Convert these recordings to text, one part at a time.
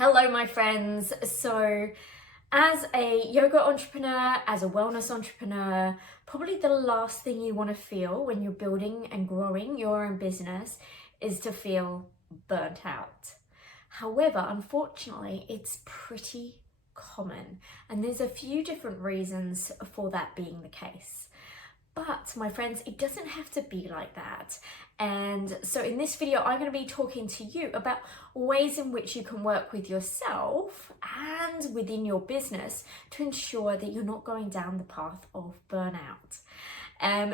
Hello, my friends. So, as a yoga entrepreneur, as a wellness entrepreneur, probably the last thing you want to feel when you're building and growing your own business is to feel burnt out. However, unfortunately, it's pretty common, and there's a few different reasons for that being the case. But my friends, it doesn't have to be like that. And so in this video, I'm going to be talking to you about ways in which you can work with yourself and within your business to ensure that you're not going down the path of burnout.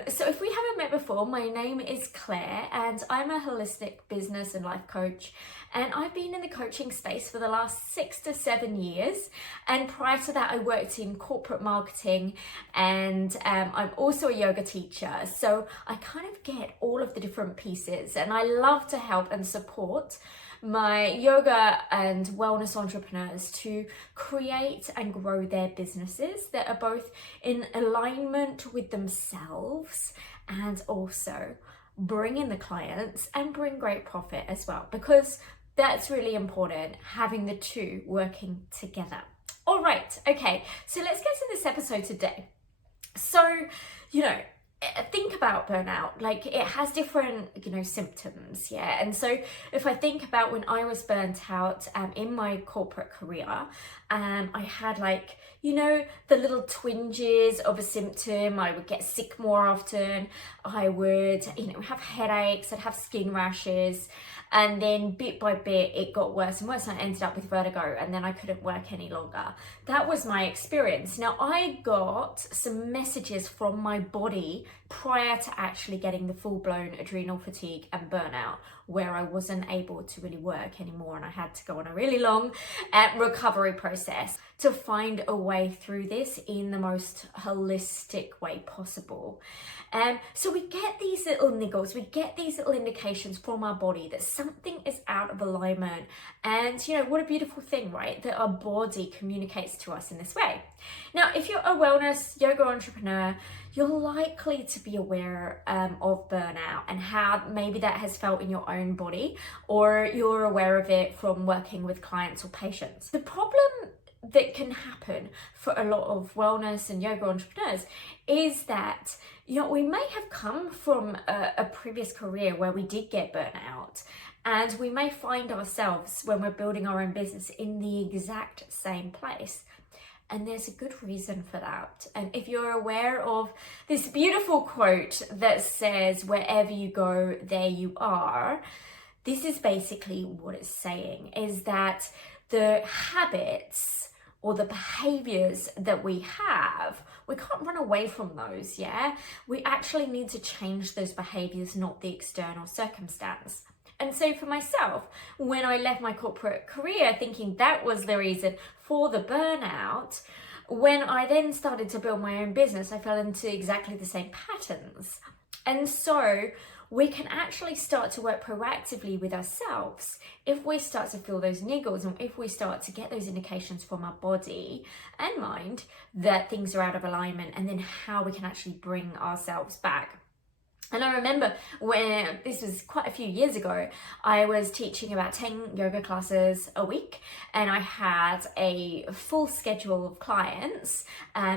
So if we haven't met before, my name is Claire and I'm a holistic business and life coach. And I've been in the coaching space for the last 6 to 7 years. And prior to that, I worked in corporate marketing and I'm also a yoga teacher. So I kind of get all of the different pieces and I love to help and support my yoga and wellness entrepreneurs to create and grow their businesses that are both in alignment with themselves and also bring in the clients and bring great profit as well, because that's really important, having the two working together. All right, okay, so let's get to this episode today. So, think about burnout. Like, it has different symptoms, yeah. And so if I think about when I was burnt out in my corporate career, I had the little twinges of a symptom. I would get sick more often. I would have headaches. I'd have skin rashes, and then bit by bit it got worse and worse, and I ended up with vertigo, and then I couldn't work any longer. That was my experience. Now, I got some messages from my body prior to actually getting the full-blown adrenal fatigue and burnout, where I wasn't able to really work anymore, and I had to go on a really long recovery process to find a way through this in the most holistic way possible. So we get these little niggles, we get these little indications from our body that something is out of alignment. And what a beautiful thing, right? That our body communicates to us in this way. Now, if you're a wellness yoga entrepreneur, you're likely to be aware of burnout and how maybe that has felt in your own body, or you're aware of it from working with clients or patients. The problem that can happen for a lot of wellness and yoga entrepreneurs is that we may have come from a previous career where we did get burnout, and we may find ourselves when we're building our own business in the exact same place. And there's a good reason for that. And if you're aware of this beautiful quote that says, "Wherever you go, there you are," this is basically what it's saying, is that the habits or the behaviors that we have, we can't run away from those, yeah? We actually need to change those behaviors, not the external circumstance. And so for myself, when I left my corporate career thinking that was the reason for the burnout, when I then started to build my own business, I fell into exactly the same patterns. And so we can actually start to work proactively with ourselves if we start to feel those niggles, and if we start to get those indications from our body and mind that things are out of alignment, and then how we can actually bring ourselves back. And I remember when, this was quite a few years ago, I was teaching about 10 yoga classes a week, and I had a full schedule of clients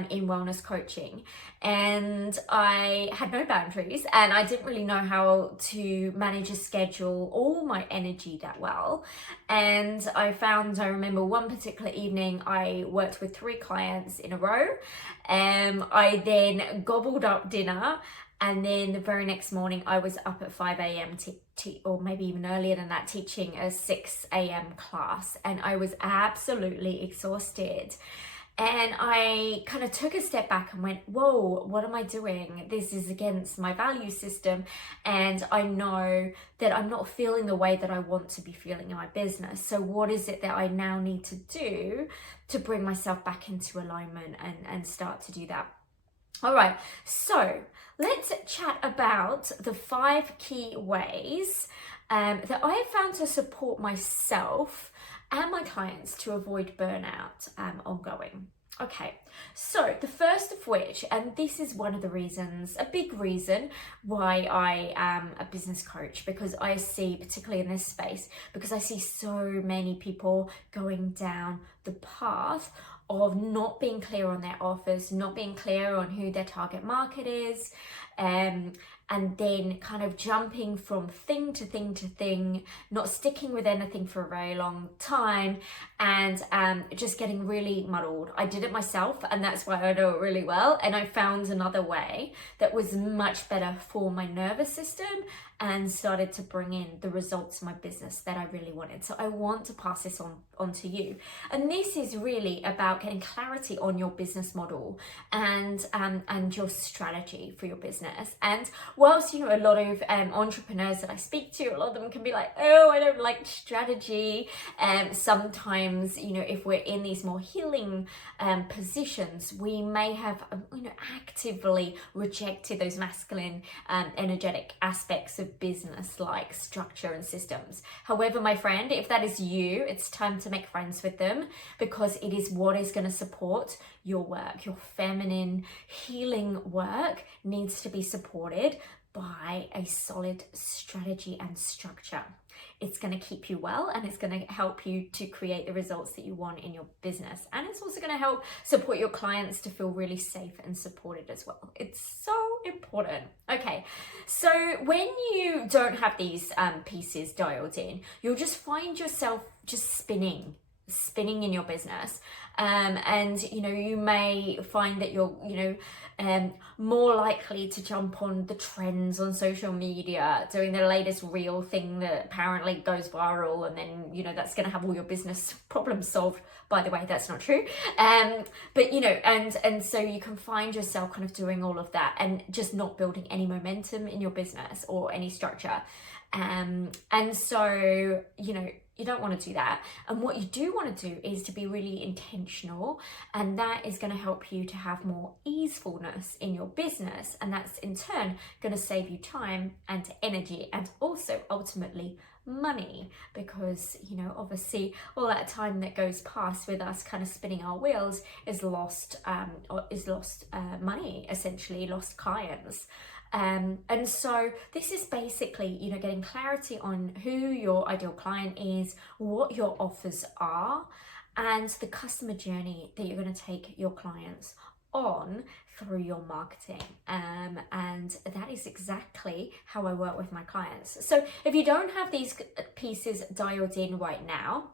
in wellness coaching, and I had no boundaries, and I didn't really know how to manage a schedule or my energy that well. And I remember one particular evening I worked with 3 clients in a row. I then gobbled up dinner, and then the very next morning I was up at 5 a.m. or maybe even earlier than that, teaching a 6 a.m. class, and I was absolutely exhausted. And I kind of took a step back and went, whoa, what am I doing? This is against my value system. And I know that I'm not feeling the way that I want to be feeling in my business. So what is it that I now need to do to bring myself back into alignment and start to do that? All right, so let's chat about the 5 key ways that I have found to support myself and my clients to avoid burnout ongoing. Okay, so the first of which, and this is one of the reasons, a big reason why I am a business coach, because I see, particularly in this space, because I see so many people going down the path of not being clear on their offers, not being clear on who their target market is, and then kind of jumping from thing to thing to thing, not sticking with anything for a very long time, and just getting really muddled. I did it myself, and that's why I know it really well. And I found another way that was much better for my nervous system and started to bring in the results of my business that I really wanted. So I want to pass this on to you. And this is really about getting clarity on your business model and your strategy for your business. And whilst, you know, a lot of entrepreneurs that I speak to, a lot of them can be like, oh, I don't like strategy. Sometimes, you know, if we're in these more healing positions, we may have, you know, actively rejected those masculine energetic aspects of business, like structure and systems. However, my friend, if that is you, it's time to make friends with them, because it is what is going to support your work. Your feminine healing work needs to be supported by a solid strategy and structure. It's going to keep you well, and it's going to help you to create the results that you want in your business. And it's also going to help support your clients to feel really safe and supported as well. It's so important. Okay, so when you don't have these pieces dialed in, you'll just find yourself just spinning in your business. And, you know, you may find that you're, you know, more likely to jump on the trends on social media, doing the latest reel thing that apparently goes viral, and then, you know, that's going to have all your business problems solved. By the way, that's not true. But, you know, and so you can find yourself kind of doing all of that and just not building any momentum in your business or any structure. And so, you know, you don't want to do that. And what you do want to do is to be really intentional, and that is going to help you to have more easefulness in your business, and that's in turn going to save you time and energy, and also ultimately money, because, you know, obviously all that time that goes past with us kind of spinning our wheels is lost money, essentially lost clients. And so this is basically, you know, getting clarity on who your ideal client is, what your offers are, and the customer journey that you're going to take your clients on through your marketing. And that is exactly how I work with my clients. So if you don't have these pieces dialed in right now,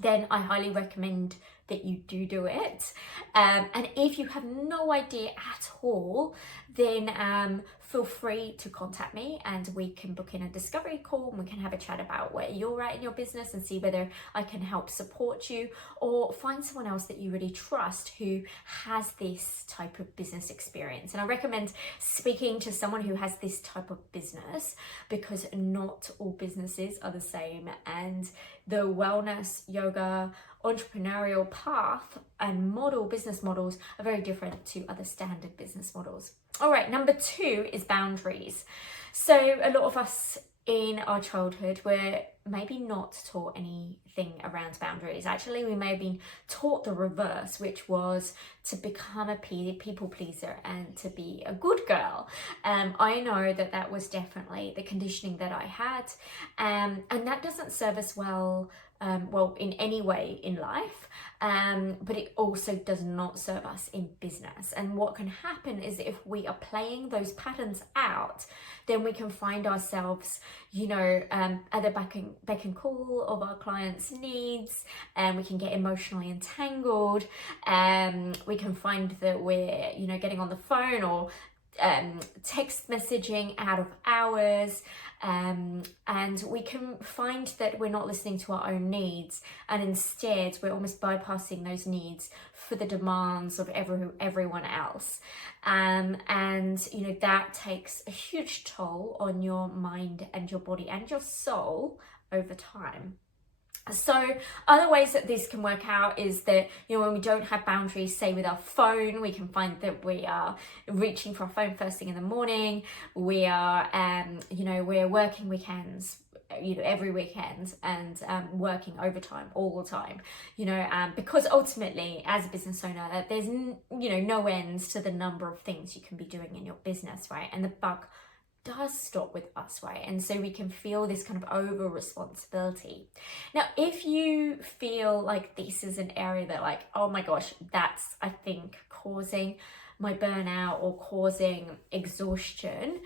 then I highly recommend that you do it. And if you have no idea at all, then feel free to contact me, and we can book in a discovery call, and we can have a chat about where you're at in your business and see whether I can help support you, or find someone else that you really trust who has this type of business experience. And I recommend speaking to someone who has this type of business, because not all businesses are the same, and the wellness, yoga, entrepreneurial path and business models are very different to other standard business models. All right, number 2 is boundaries. So a lot of us in our childhood were maybe not taught anything around boundaries. Actually, we may have been taught the reverse, which was to become a people pleaser and to be a good girl. I know that was definitely the conditioning that I had, and that doesn't serve us well in any way in life, but it also does not serve us in business. And what can happen is, if we are playing those patterns out, then we can find ourselves, you know, at the beck and call of our clients' needs, and we can get emotionally entangled. We can find that we're, you know, getting on the phone or text messaging out of hours, and we can find that we're not listening to our own needs, and instead we're almost bypassing those needs for the demands of everyone else, and you know, that takes a huge toll on your mind and your body and your soul over time. So other ways that this can work out is that, you know, when we don't have boundaries, say with our phone, we can find that we are reaching for our phone first thing in the morning. We are, you know, we're working weekends, every weekend and working overtime all the time, because ultimately as a business owner, there's no ends to the number of things you can be doing in your business, right? And the buck does stop with us, right? And so we can feel this kind of over responsibility. Now, if you feel like this is an area that like, oh my gosh, that's, I think, causing my burnout or causing exhaustion,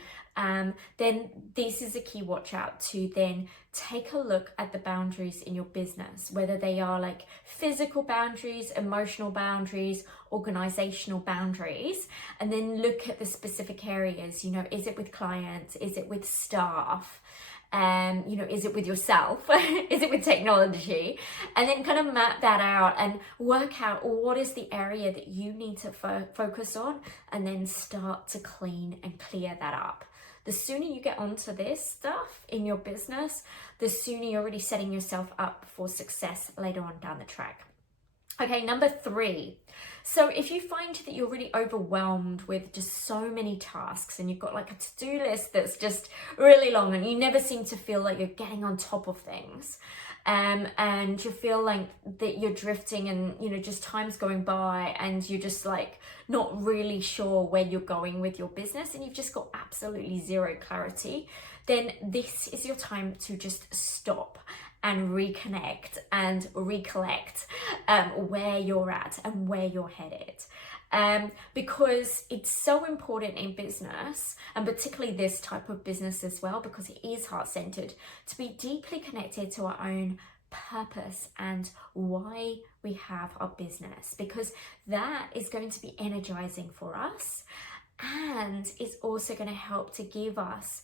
then this is a key watch out to then take a look at the boundaries in your business, whether they are like physical boundaries, emotional boundaries, organizational boundaries, and then look at the specific areas. Is it with clients? Is it with staff? Is it with yourself? Is it with technology? And then kind of map that out and work out what is the area that you need to focus on, and then start to clean and clear that up. The sooner you get onto this stuff in your business, the sooner you're already setting yourself up for success later on down the track. Okay, number 3. So if you find that you're really overwhelmed with just so many tasks and you've got like a to-do list that's just really long and you never seem to feel like you're getting on top of things, and you feel like that you're drifting and, just time's going by and you're just like not really sure where you're going with your business and you've just got absolutely zero clarity, then this is your time to just stop and reconnect and recollect where you're at and where you're headed. Because it's so important in business, and particularly this type of business as well, because it is heart-centered, to be deeply connected to our own purpose and why we have our business, because that is going to be energizing for us and is also going to help to give us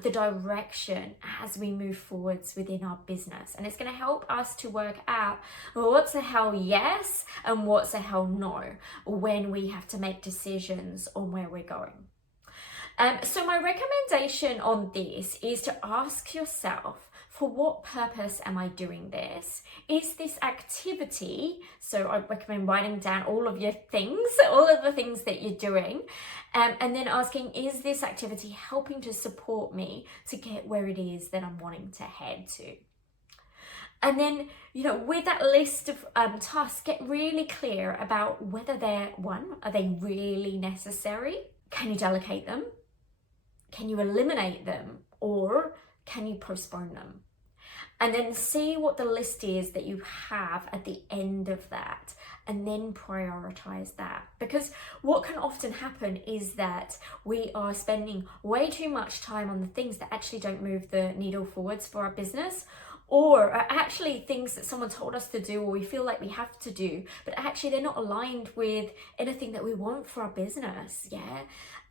the direction as we move forwards within our business. And it's going to help us to work out what's a hell yes and what's a hell no when we have to make decisions on where we're going. So my recommendation on this is to ask yourself, for what purpose am I doing this? Is this activity, so I recommend writing down all of your things, all of the things that you're doing, and then asking, is this activity helping to support me to get where it is that I'm wanting to head to? And then, with that list of tasks, get really clear about whether are they really necessary? Can you delegate them? Can you eliminate them? Or can you postpone them? And then see what the list is that you have at the end of that, and then prioritize that. Because what can often happen is that we are spending way too much time on the things that actually don't move the needle forwards for our business, or are actually things that someone told us to do or we feel like we have to do, but actually they're not aligned with anything that we want for our business,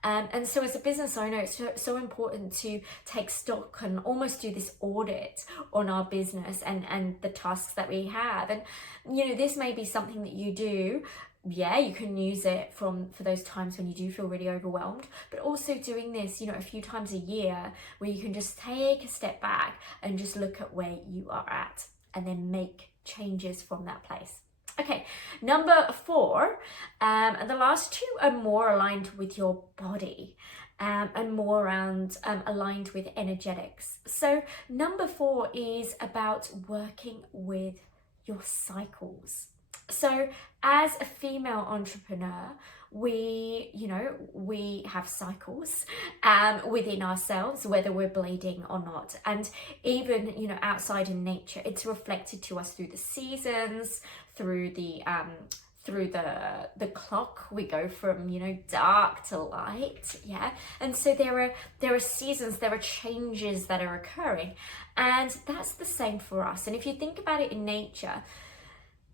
and so as a business owner, it's so important to take stock and almost do this audit on our business and the tasks that we have. And, this may be something that you do. You can use it for those times when you do feel really overwhelmed, but also doing this, a few times a year where you can just take a step back and just look at where you are at and then make changes from that place. Okay, number 4, and the last 2 are more aligned with your body and more around aligned with energetics. So number 4 is about working with your cycles. So as a female entrepreneur, we have cycles within ourselves, whether we're bleeding or not. And even, outside in nature, it's reflected to us through the seasons, through the clock. We go from, dark to light. And so there are seasons, there are changes that are occurring. And that's the same for us. And if you think about it in nature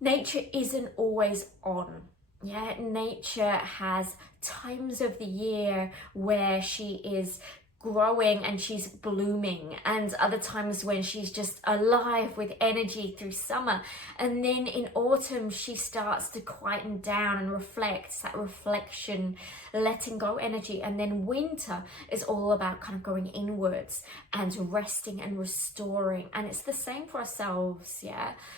isn't always on. Nature has times of the year where she is growing and she's blooming, and other times when she's just alive with energy through summer, and then in autumn she starts to quieten down and reflects that reflection, letting go energy, and then winter is all about kind of going inwards and resting and restoring. And it's the same for ourselves.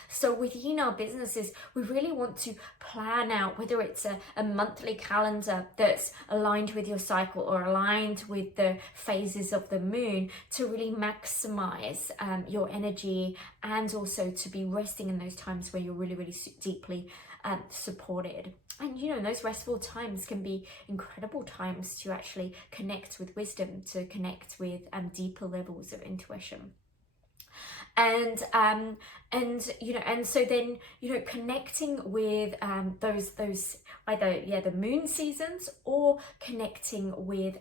So within our businesses, we really want to plan out whether it's a monthly calendar that's aligned with your cycle or aligned with the phases of the moon to really maximize your energy, and also to be resting in those times where you're really, really deeply supported. And you know, those restful times can be incredible times to actually connect with wisdom, to connect with deeper levels of intuition. And you know, and so then, you know, connecting with those either the moon seasons, or connecting with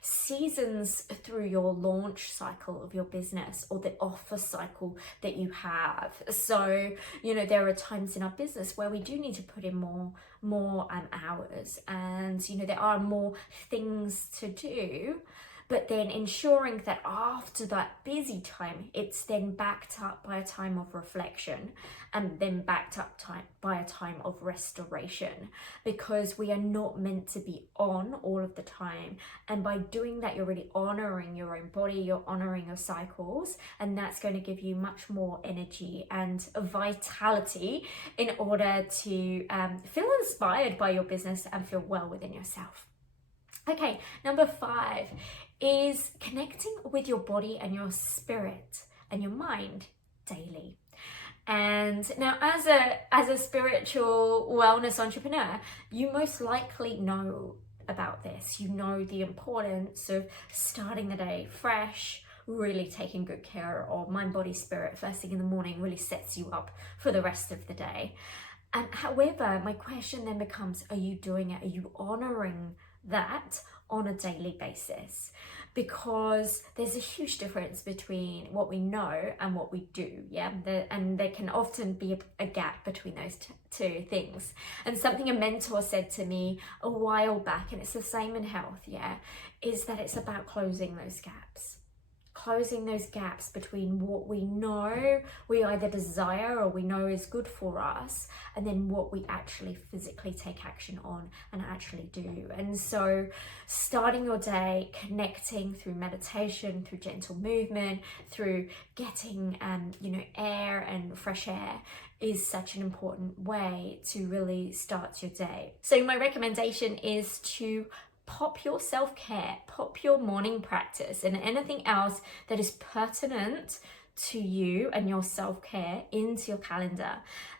seasons through your launch cycle of your business, or the offer cycle that you have. So you know, there are times in our business where we do need to put in more hours, and you know, there are more things to do. But then ensuring that after that busy time, it's then backed up by a time of reflection, and then backed up by a time of restoration, because we are not meant to be on all of the time. And by doing that, you're really honoring your own body, you're honoring your cycles, and that's going to give you much more energy and vitality in order to feel inspired by your business and feel well within yourself. Okay, number 5 is connecting with your body and your spirit and your mind daily. And now, as a spiritual wellness entrepreneur, you most likely know about this. You know the importance of starting the day fresh, really taking good care of mind, body, spirit first thing in the morning. Really sets you up for the rest of the day. However, my question then becomes, are you doing it? Are you honoring that on a daily basis? Because there's a huge difference between what we know and what we do, and there can often be a gap between those two things. And something a mentor said to me a while back, and it's the same in health, is that it's about closing those gaps. Closing those gaps between what we know we either desire or we know is good for us, and then what we actually physically take action on and actually do. And so starting your day, connecting through meditation, through gentle movement, through getting air and fresh air, is such an important way to really start your day. So my recommendation is to pop your self-care, pop your morning practice and anything else that is pertinent to you and your self-care into your calendar.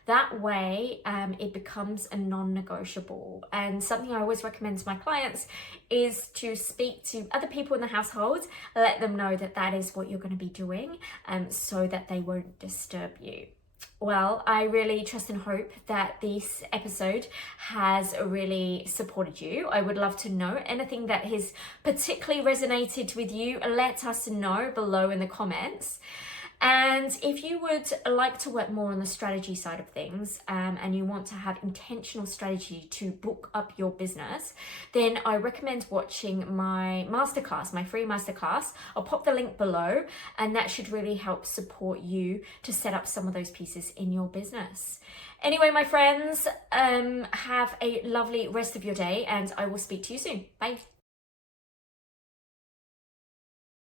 That way it becomes a non-negotiable. And something I always recommend to my clients is to speak to other people in the household, let them know that that is what you're going to be doing, so that they won't disturb you. Well, I really trust and hope that this episode has really supported you. I would love to know anything that has particularly resonated with you. Let us know below in the comments. And if you would like to work more on the strategy side of things, and you want to have intentional strategy to book up your business, then I recommend watching my masterclass, my free masterclass. I'll pop the link below, and that should really help support you to set up some of those pieces in your business. Anyway, my friends, have a lovely rest of your day, and I will speak to you soon. Bye.